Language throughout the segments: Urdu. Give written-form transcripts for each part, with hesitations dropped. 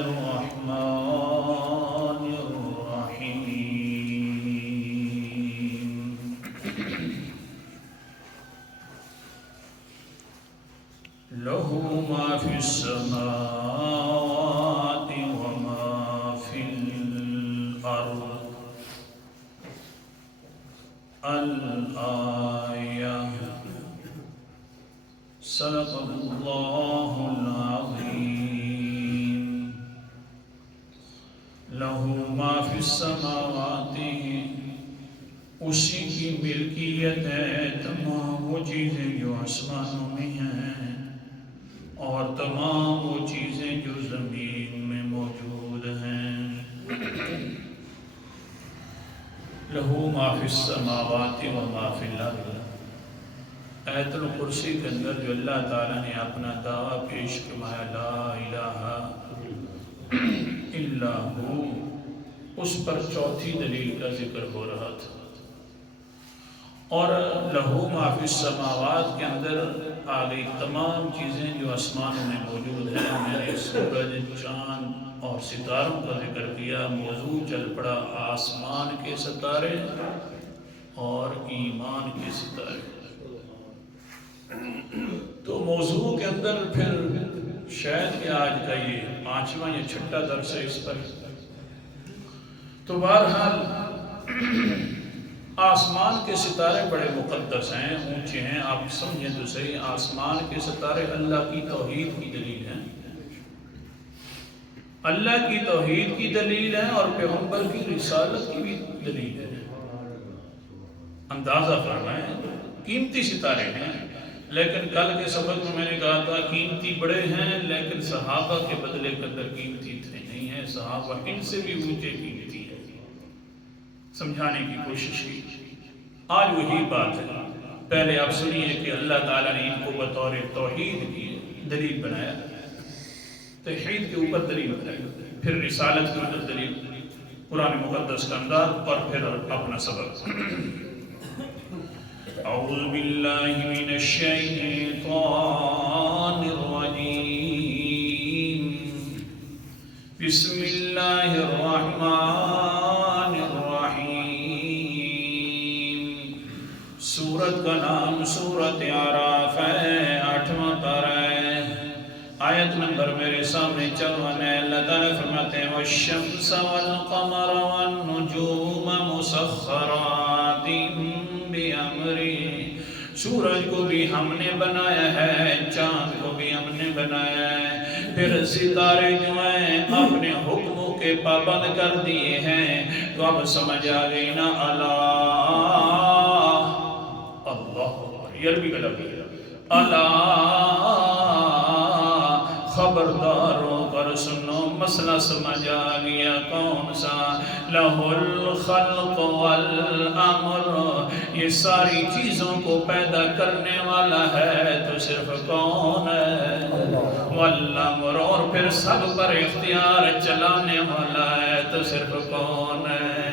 الرحمن الرحيم له ما في السماوات وما في الأرض الآية صدق الله العظيم له ما في السماوات اسی کی ملکیت ہے تمام وہ چیزیں جو آسمانوں میں ہیں اور تمام وہ چیزیں جو زمین میں موجود ہیں لہو ما فی السماوات و ما فی الارض آیت الکرسی کے اندر جو اللہ تعالیٰ نے اپنا دعویٰ پیش کیا لا الہ الا ہو اس پر چوتھی دلیل کا ذکر ہو رہا تھا اور لہو ما فی السماوات کے اندر آگئی تمام چیزیں جو آسمانوں میں موجود ہیں میں نے سورج چاند اور ستاروں کا ذکر کیا موضوع چل پڑا آسمان کے ستارے اور ایمان کے ستارے تو موضوع کے اندر پھر شاید کہ آج کا یہ 5واں یا 6واں درس ہے اس پر تو بہرحال آسمان کے ستارے بڑے مقدس ہیں اونچے ہیں آپ سمجھیں تو صحیح آسمان کے ستارے اللہ کی توحید کی دلیل ہیں اللہ کی توحید کی دلیل ہے اور پیغمبر کی رسالت کی بھی دلیل ہے اندازہ فرمائیں قیمتی ستارے ہیں لیکن کل کے سبق میں نے کہا تھا قیمتی بڑے ہیں لیکن صحابہ کے بدلے کے اندر قیمتی نہیں ہیں صحابہ ان سے بھی اونچے قیمتی ہیں سمجھانے کی کوشش کی آج وہی بات ہے پہلے آپ سنیے کہ اللہ تعالیٰ نے ان کو بطور توحید کی دلیل بنایا توحید کے اوپر دلیل بنائی پھر رسالت کے اوپر دلیل قرآن مقدس کا انداز اور پھر اپنا سبق اعوذ باللہ من الشیطان الرجیم بسم اللہ الرحمن الرحیم سورت کا نام سورت اعراف ہے 8واں پارہ ہے آیت نمبر میرے سامنے 54 ہے اللہ تعالیٰ فرماتے ہیں والشمس والقمر والنجوم مسخرات بِأَمْرِهِ سورج کو بھی ہم نے بنایا ہے چاند کو بھی ہم نے بنایا ہے پھر ستارے جو ہیں اپنے حکموں کے پابند کر دیے ہیں تو اب سمجھ آ گئی نا اللہ یہ عربی کا لفظ ہے اللہ خبردار ہو کر سنو مسئلہ سمجھ آ گیا کون سا لہ الخلق والامر یہ ساری چیزوں کو پیدا کرنے والا ہے تو صرف کون ہے والامر اور پھر سب پر اختیار چلانے والا ہے تو صرف کون ہے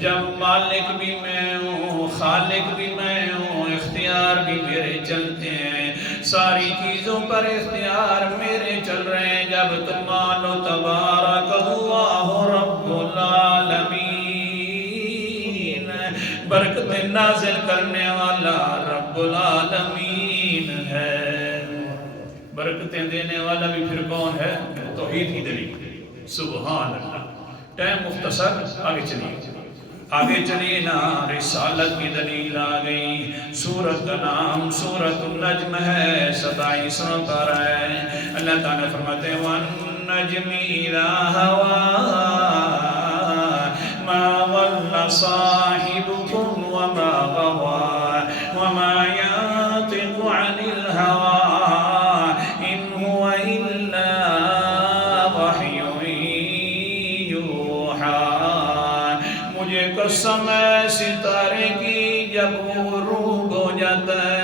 جب مالک بھی میں ہوں خالق بھی میں ہوں اختیار بھی میرے چلتے ہیں ساری چیزوں پر اختیار میرے چل رہے ہیں جب تم مانو تبارک اللہ رب العالمین برکت نازل کرنے والا رب العالمین ہے برکتیں دینے والا بھی پھر کون ہے توحید کی دلیل سبحان اللہ ٹائم مختصر آگے چلیے نا رسالت کی دلیل آ گئی سورت کا نام سورت النجم ہے 27واں پارہ ہے اللہ تعالیٰ فرماتے ہیں وَالنَّجْمِ إِذَا هَوَىٰ مَا ضَلَّ صَاحِبُكُمْ وَمَا غَوَىٰ وَمَا يَنطِقُ عَنِ الْهَوَىٰ إِنْ هُوَ إِلَّا وَحْيٌ يُوحَىٰ مجھے قسم ہے ستارے کی جب غروب ہو جاتا ہے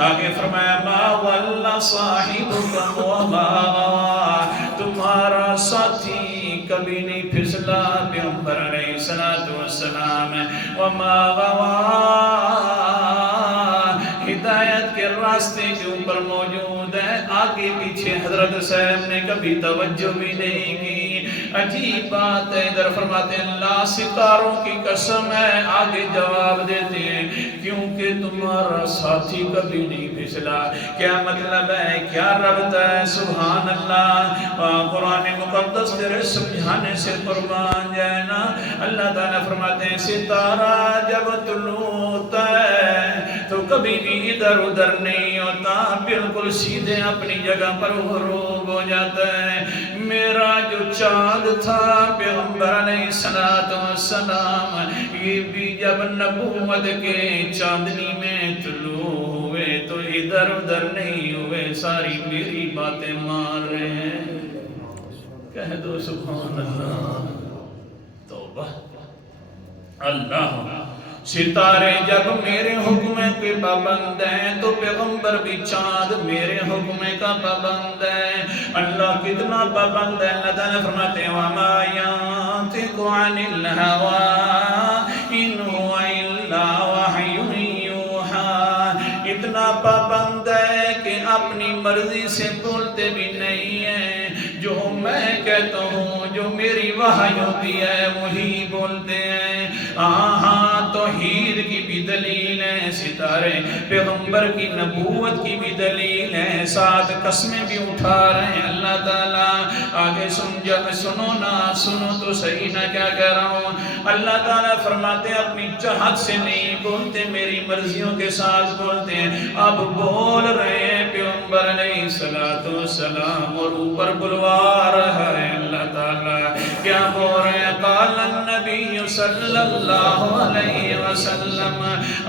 آگے فرمایا ما ضل صاحبكم وما غوى تمہارا ساتھی کبھی نہیں پھسلا پیغمبر علیہ السلام وما غوى ہدایت کے راستے کے اوپر موجود ہے آگے بھی پیچھے حضرت صاحب نے کبھی توجہ بھی نہیں کی. عجیب بات ہے. ادھر فرماتے ہیں اللہ ستاروں کی قسم ہے. آگے جواب دیتے ہیں کیونکہ تمہارا ساتھی کبھی نہیں پھسلا. کیا مطلب ہے, کیا ربط ہے؟ سبحان اللہ. قرآن مقدس تیرے سمجھانے سے قربان جائے نا. اللہ تعالیٰ فرماتے ہیں ستارہ جب طلوع ہوتا ہے تو کبھی بھی ادھر ادھر نہیں ہوتا, بالکل سیدھے اپنی جگہ پر غروب ہو جاتا ہے. میرا جو چاند تھا پیغمبر علیہ السلام, یہ بھی جب نبوت کے چاندنی میں طلوع ہوئے تو ادھر ادھر نہیں ہوئے, ساری میری باتیں مان رہے ہیں. کہہ دو سبحان اللہ. توبہ. اللہ ستارے جب میرے حکم کے پابند ہیں تو پیغمبر بھی چاند میرے حکم کا پابند ہے. اللہ کتنا پابند ہے. اللہ تعالیٰ فرماتے ہیں وَمَا يَنطِقُ عَنِ الْهَوَىٰ إِنْ هُوَ إِلَّا وَحْيٌ يُوحَىٰ. اتنا پابند ہے کہ اپنی مرضی سے بولتے بھی نہیں ہیں. جو میں کہتا ہوں, جو میری وحی ہوتی ہے وہی بولتے ہیں. ہاں توحید کی بھی دلیل ہے ستارے, پیغمبر کی نبوت کی بھی دلیل ہے, ساتھ قسمیں بھی اٹھا رہے ہیں اللہ تعالیٰ. آگے سنو نا, سنو تو صحیح نہ کیا کہہ رہا ہوں. اللہ تعالیٰ فرماتے ہیں اپنی چاہت سے نہیں بولتے, میری مرضیوں کے ساتھ بولتے ہیں. اب بول رہے ہیں پیغمبر علیہ السلام اور اوپر بلوا رہا ہے اللہ تعالیٰ. کیا بول رہے ہیں؟ قال النبی صلی اللہ علیہ وسلم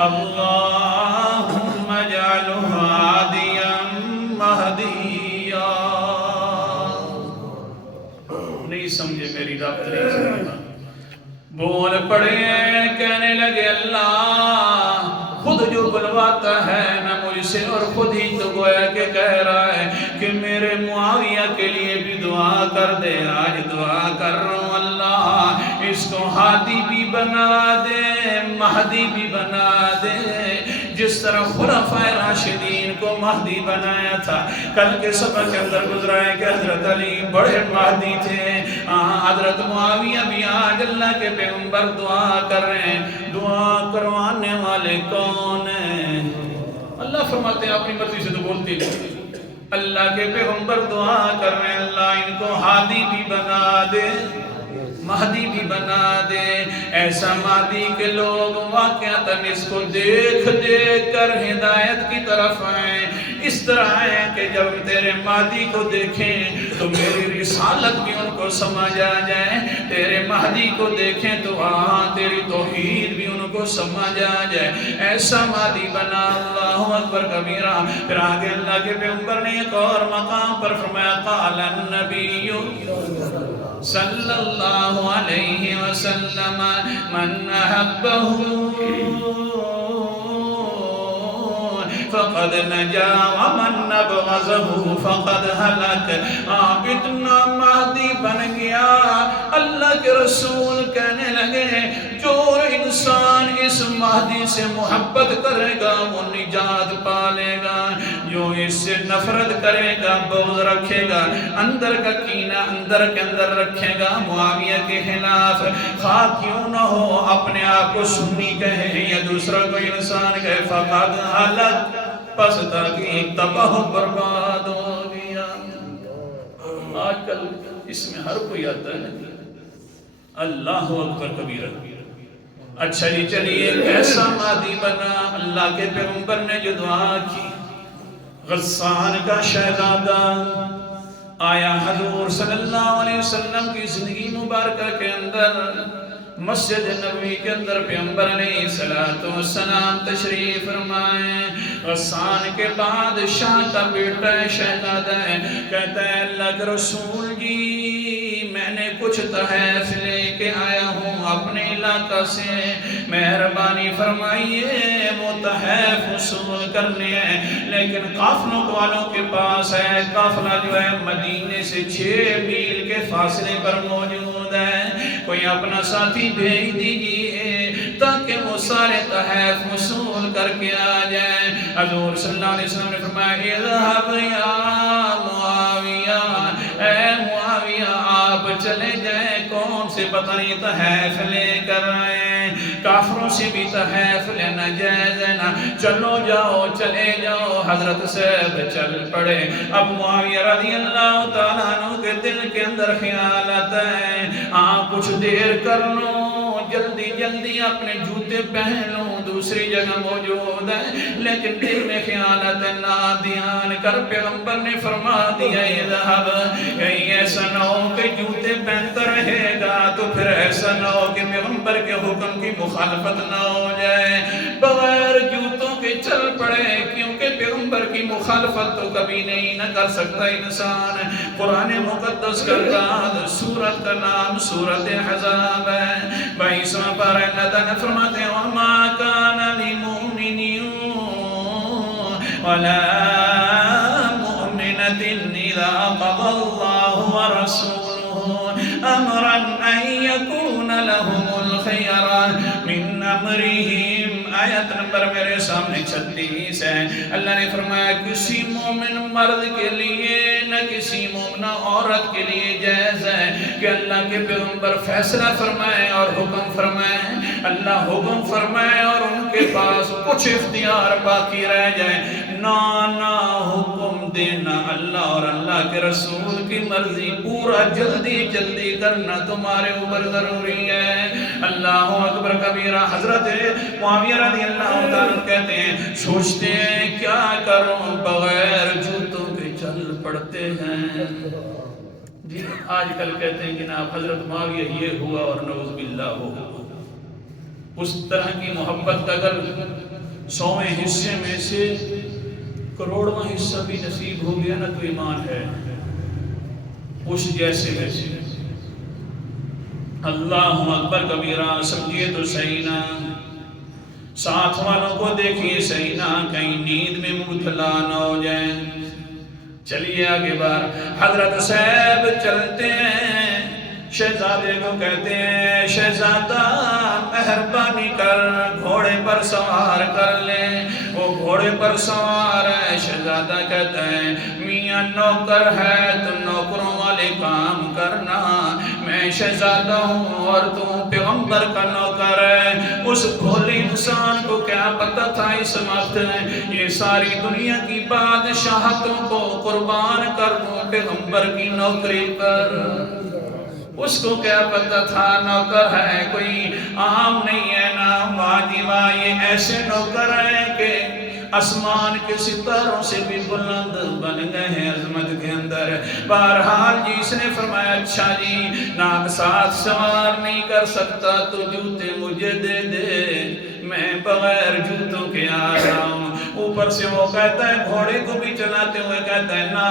اللہم اجعلہ ہادیا مہدیا. نہیں سمجھے میری رابط نہیں سمجھا. بول پڑے ہیں, کہنے لگے اللہ خود جو بلواتا ہے نہ مجھ سے, اور خود ہی تو گویا کہ کہہ رہا ہے کہ میرے معاویہ کے لیے بھی دعا کر دے. آج دعا کر رہا ہوں اللہ اس کو ہادی بھی بنا دے, مہدی بھی بنا دے, جس طرح خلفائے راشدین کو مہدی بنایا تھا. کل کے سبق کے اندر گزرا ہے کہ حضرت علی بڑے مہدی تھے. حضرت معاویہ بھی آج اللہ کے پیغمبر دعا کر رہے ہیں. دعا کروانے والے کون ہیں؟ اللہ فرماتے ہیں اپنی مرضی سے تو بولتے نہیں. اللہ کے پیغمبر دعا کر رہے ہیں اللہ ان کو ہادی بھی بنا دے, مہدی بھی بنا دے. ایسا مہدی کے لوگ واقعتاً اس کو دیکھ دیکھ کر ہدایت کی طرف آئیں. اس طرح ہے کہ جب تیرے مہدی کو دیکھیں تو میری رسالت بھی ان کو سمجھ آ جائے, تیرے مہدی کو دیکھیں تو تیری توحید بھی ان کو سمجھ آ جائے. ایسا مہدی بنا. اللہ اکبر کبیرہ. پھر آگے اللہ کے پیغمبر نے ایک اور مقام پر فرمایا قال النبی صلی اللہ علیہ وسلم من احبہ فقد نجا ومن ابغضه فقد هلك. اتنا مہدی بن گیا. اللہ کے رسول کہنے لگے جو انسان اس مہدی سے محبت کرے گا وہ نجات پالے گا, جو اس سے نفرت کرے گا, بغض رکھے گا, اندر کا کینہ اندر کے اندر رکھے گا معاویہ کے خلاف, خواہ کیوں نہ ہو اپنے آپ کو سنی کہے یا دوسرا کوئی انسان کہے, فقد ہلک پس تاکہ تباہ برباد ہو گیا. آج کل اس میں ہر کوئی آتا ہے. اللہ اکبر کبیرہ. اچھا جی چلیے ایسا مہدی بنا. اللہ کے پیغمبر نے جو دعا کی, غسان کا شہزادہ آیا حضور صلی اللہ علیہ وسلم کی زندگی مبارکہ کے اندر. مسجد نبوی کے اندر پیغمبر علیہ السلام تشریف فرمائے. غسان کے بادشاہ کا بیٹا شہزادہ ہے. کہتا ہے اللہ کے رسول جی میں نے کچھ تحائف لے کے آیا ہوں اپنے علاقہ سے, مہربانی فرمائیے وہ تحائف وصول کرنے ہیں, لیکن قافلوں والوں کے پاس ہے. قافلہ جو ہے مدینے سے 6 میل کے فاصلے پر موجود ہے. کوئی اپنا ساتھی بھیج دیجیے تاکہ وہ سارے تحائف وصول کر کے آ جائیں. حضور صلی اللہ علیہ وسلم نے فرمایا اذهب یا معاذ سے پتہ نہیں تحائف لے کر آئے، کافروں سے بھی تحائف لینا جائز ہے نا، چلو جاؤ چلے جاؤ۔ حضرت صاحب چل پڑے۔ اب معاویہ رضی اللہ تعالیٰ عنہ کے دل کے اندر خیال آتا ہے کچھ دیر کر لوں، جلدی جلدی اپنے جوتے پہن لوں، دوسری جگہ موجود ہے، لیکن دل میں خیالات نہ دھیان کر پیغمبر نے فرما دیا اذهب، کہیں ایسا نہ ہو کہ جوتے پہنتا رہے گا تو پھر ایسا نہ ہو کہ پیغمبر کے حکم کی مخالفت نہ ہو جائے، بغیر جوتوں کے چل پڑے، کیونکہ پیغمبر کی مخالفت تو کبھی نہیں نہ کر سکتا انسان۔ قرآن مقدس کا نام، سورت کا نام سورت احزاب ہے، 22واں پارہ اللہ تعالیٰ فرماتے ہیں وَمَا كَانَ لِمُؤْمِنٍ وَلَا مُؤْمِنَةٍ إِذَا قَضَى اللَّهُ وَرَسُولُهُ أَمْرًا أَن يَكُونَ لَهُمُ الْخِيَرَةُ مِنْ أَمْرِهِمْ۔ آیت نمبر میرے سامنے 36 ہے۔ اللہ نے فرمایا کسی مومن مرد کے لیے نہ کسی مومنہ عورت کے لیے جائز ہے کہ اللہ کے پیغمبر فیصلہ فرمائے اور حکم فرمائے، اللہ حکم فرمائے اور ان کے پاس کچھ اختیار باقی رہ جائے، نہ حکم دینا اللہ اور اللہ کے رسول کی مرضی پورا جلدی جلدی کرنا تمہارے اوپر ضروری ہے۔ اللہ اکبر کبیرہ۔ حضرت معاویہ رضی اللہ تعالیٰ کہتے ہیں سوچتے ہیں کیا کروں، بغیر جوتوں کے چل پڑتے ہیں۔ جی آج کل کہتے ہیں کہ جناب حضرت معاویہ یہ ہوا اور نعوذ باللہ وہ ہوا۔ اس طرح کی محبت کا اگر 100ویں حصے میں سے کروڑواں حصہ بھی نصیب ہو گیا نا تو ایمان ہے اس جیسے ویسے۔ اللہ اکبر کبیرہ۔ سمجھیے تو صحیح نا، ساتھ والوں کو دیکھیے صحیح نا، کہیں نیند میں مبتلا نہ ہو جائیں۔ چلیے آگے بار۔ حضرت صاحب چلتے ہیں، شہزادے کو کہتے ہیں شہزادہ مہربانی کر گھوڑے پر سوار کر لے۔ وہ گھوڑے پر سوار ہے، شہزادہ کہتا ہے میاں نوکر ہے تو نوکروں والے کام کرنا، میں شہزادہ ہوں اور تم پیغمبر کا نوکر ہے۔ اس بھولے انسان کو کیا پتہ تھا اس وقت یہ ساری دنیا کی بادشاہتوں کو قربان کر دوں پیغمبر کی نوکری پر۔ اس کو کیا پتہ تھا نوکر ہے کوئی عام نہیں ہے نا، واجبہ یہ ایسے نوکر ہیں کہ آسمان کے ستاروں سے بھی بلند بن گئے ہیں عظمت کے اندر۔ بہرحال جی اس نے فرمایا اچھا جی ناک ساتھ سوار نہیں کر سکتا تو جوتے مجھے دے دے، میں بغیر جوتوں کے آ رہا ہوں۔ اوپر سے وہ کہتا ہے گھوڑے کو بھی چلاتے ہوئے کہتا ہے نا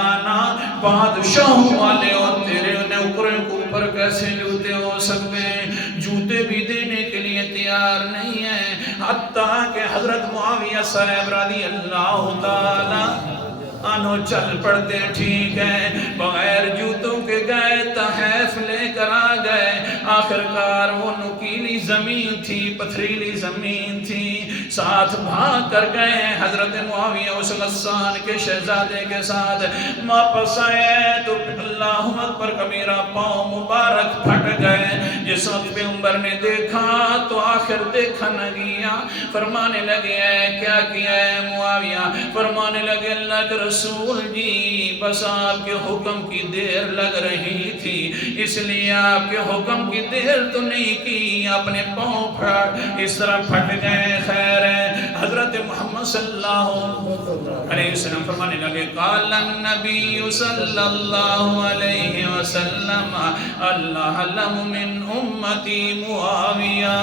بادشاہوں والے اور تیرے نوکروں کے اوپر کیسے جوتے ہو سکتے ہیں، جوتے بھی دینے کے لیے تیار نہیں ہے۔ حتیٰ کہ حضرت معاویہ صاحب رضی اللہ تعالی عنہ چل پڑتے ٹھیک ہے، بغیر جوتوں کے گئے، تحائف لے کر آ گئے۔ آخرکار وہ نکیلی زمین تھی، پتھریلی زمین تھی، ساتھ بھاگ کر گئے حضرت معاویہ اس غسان کے شہزادے کے ساتھ۔ واپس آئے تو اللہ اکبر کبیرہ پاؤں مبارک پھٹ گئے۔ جس وقت پیغمبر نے دیکھا تو آخر دیکھا نہ گیا، فرمانے لگے کیا کیا ہے معاویہ؟ فرمانے لگے اللہ کے رسول جی بس آپ کے حکم کی دیر لگ رہی تھی، اس لیے آپ کے حکم کی دیر تو نہیں کی، اپنے پاؤں پھٹ اس طرح پھٹ گئے۔ خیر ہے حضرت محمد صلی اللہ علیہ وسلم فرمانے لگے قال النبی صلی اللہ علیہ وسلم اللہ علم من امتی معاویہ،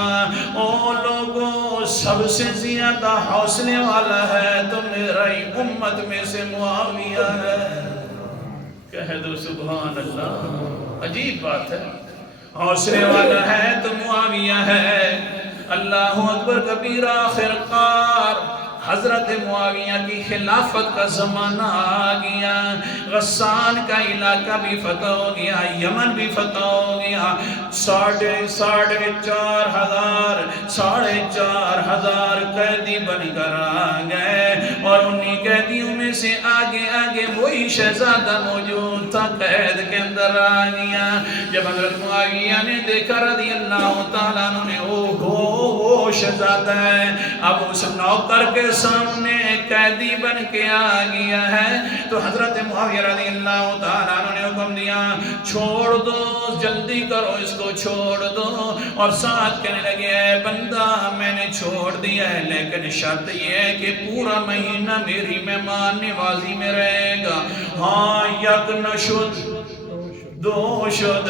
او لوگوں سب سے زیادہ حوصلے والا ہے تو میرا ہی امت میں سے معاویہ ہے۔ کہہ دو سبحان اللہ، عجیب بات ہے، حوصلے والا ہے تو معاویہ ہے۔ اللہ اکبر کبیرہ۔ آخرکار حضرت معاویہ کی خلافت کا زمانہ آ گیا، غسان کا علاقہ بھی فتح ہو گیا، یمن بھی فتح ہو گیا، 4,500 قیدی بن کر آ گئے، اور انہی قیدیوں میں سے آگے آگے وہی شہزادہ موجود تھا، قید کے اندر آ گیا۔ جب حضرت معاویہ نے دیکھا رضی اللہ تعالیٰ عنہ نے، وہ شہزادہ ہے، اب اس نوکر کے سامنے قیدی بن کے آ گیا ہے، تو حضرت معاویہ رضی اللہ تعالیٰ عنہ نے حکم دیا چھوڑ دو، جلدی کرو اس کو چھوڑ دو، اور ساتھ کہنے لگے اے بندہ میں نے چھوڑ دیا ہے لیکن شرط یہ ہے کہ پورا مہینہ میری مہمان نوازی میں رہے گا۔ ہاں یک نشد دو شد،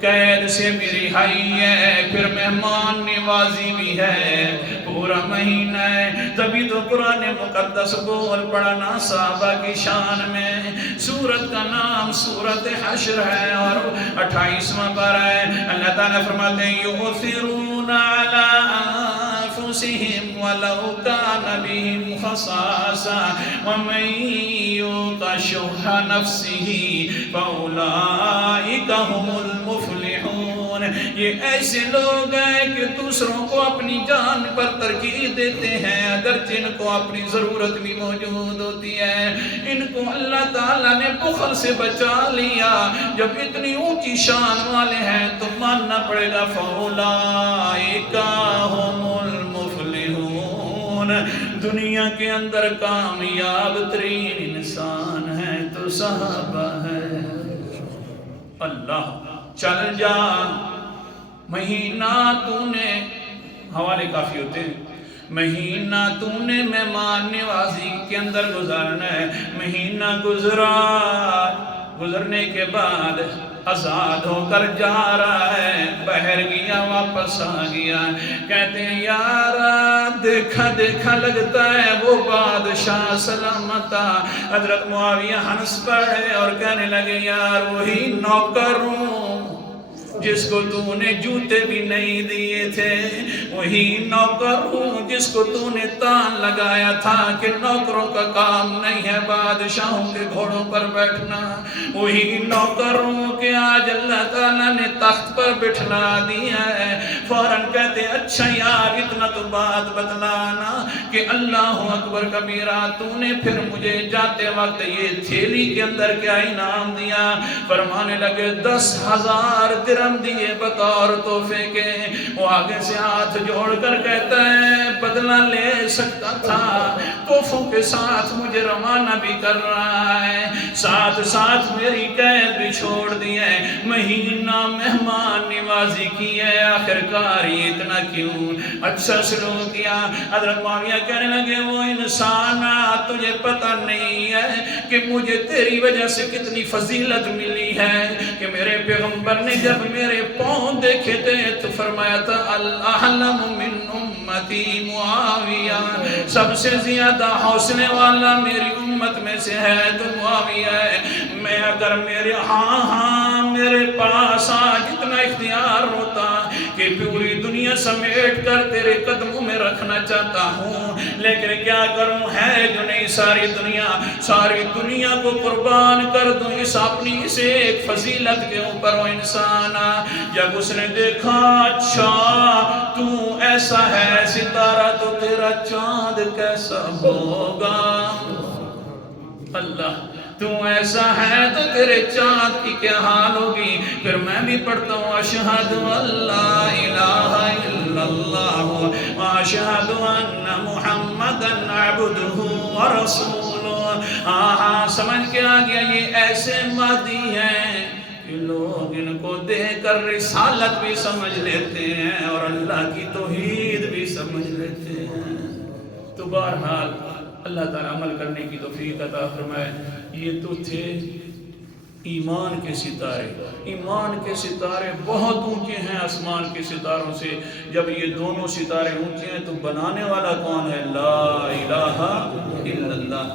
قید سے بھی رہائی ہے، پھر مہمان نوازی بھی ہے، پورا مہینہ ہے۔ تبھی تو قرآن مقدس بول پڑھنا صحابہ کی شان میں، سورت کا نام سورت حشر ہے اور 28واں پارہ ہے۔ اللہ تعالیٰ فرماتے ہیں یؤثرون علی انفسہم ولو کان بہم خصاصہ ومن یوق شح نفسہ فاولئک هم المفلحون۔ یہ ایسے لوگ ہیں کہ دوسروں کو اپنی جان پر ترجیح دیتے ہیں اگرچہ ان کو اپنی ضرورت بھی موجود ہوتی ہے۔ ان کو اللہ تعالیٰ نے بخل سے بچا لیا، جب اتنی اونچی شان والے ہیں تو ماننا پڑے گا فَأُولَئِكَ هُمُ الْمُفْلِحُونَ۔ دنیا کے اندر کامیاب ترین انسان ہے تو صحابہ ہے۔ اللہ چل جا مہینہ تو نے، حوالے کافی ہوتے ہیں، مہینہ تو نے مہمان نوازی کے اندر گزارنا ہے۔ مہینہ گزرنے کے بعد آزاد ہو کر جا رہا ہے، بہر گیا واپس آ گیا، کہتے ہیں یار دیکھا دیکھا لگتا ہے وہ بادشاہ سلامتا۔ حضرت معاویہ ہنس پڑے اور کہنے لگے یار وہی نوکر ہوں جس کو تو نے جوتے بھی نہیں دیے تھے، وہی نوکر ہوں جس کو تو نے تان لگایا تھا کہ نوکروں کا کام نہیں ہے بادشاہوں کے گھوڑوں پر بیٹھنا، وہی نوکر ہوں کہ آج اللہ تعالیٰ نے تخت پر بٹھلا دیا ہے۔ فوراً کہتے اچھا یار اتنا تو بات بتلانا کہ اللہ اکبر کبیرہ، تو نے پھر مجھے جاتے وقت یہ تھیلی کے اندر کیا انعام دیا؟ فرمانے لگے 10,000 درہم دیے بطور تحفے کے۔ وہ آگے سے ہاتھ جوڑ کر کہتا ہے بدلہ لے سکتا تھا، تحفوں کے ساتھ مجھے روانہ بھی کر رہا ہے، ساتھ ساتھ میری قید بھی چھوڑ دی ہے، مہینہ مہمان نوازی کی ہے، آخر کار یہ اتنا کیوں اچھا سلوک کیا؟ حضرت معاویہ کہنے لگے وہ انسان تجھے پتہ نہیں ہے کہ مجھے تیری وجہ سے کتنی فضیلت ملی ہے کہ میرے پیغمبر نے جب میرے پاؤں دیکھے تھے تو فرمایا تھا الاحلم من امتی معاویہ، سب سے زیادہ حوصلے والا میری امت میں سے ہے تو معاویہ ہے۔ میں اگر میرے پاس آج اتنا اختیار ہوتا کہ پوری دنیا سمیٹ کر تیرے قدموں میں رکھنا چاہتا ہوں، لیکن کیا کروں ہے جو نہیں، ساری دنیا کو قربان کر دوں اس اپنی اسے ایک فضیلت کے اوپر۔ وہ انسان جب اس نے دیکھا اچھا تو ایسا ہے ستارہ تو تیرا چاند کیسا ہوگا؟ اللہ تو ایسا ہے تو تیرے چاند کی کیا حال ہوگی؟ پھر میں بھی پڑھتا ہوں اشہد اللہ الہ الا اللہ واشہد ان محمدن عبدہ ورسولہ۔ ہاں سمجھ کے آ گیا یہ ایسے مادی ہیں کہ لوگ ان کو دیکھ کر رسالت بھی سمجھ لیتے ہیں اور اللہ کی توحید بھی سمجھ لیتے ہیں۔ تو بہرحال اللہ تعالیٰ عمل کرنے کی توفیق عطا فرمائے۔ یہ تو تھے ایمان کے ستارے، ایمان کے ستارے بہت اونچے ہیں آسمان کے ستاروں سے۔ جب یہ دونوں ستارے اونچے ہیں تو بنانے والا کون ہے؟ لا الہ الا اللہ۔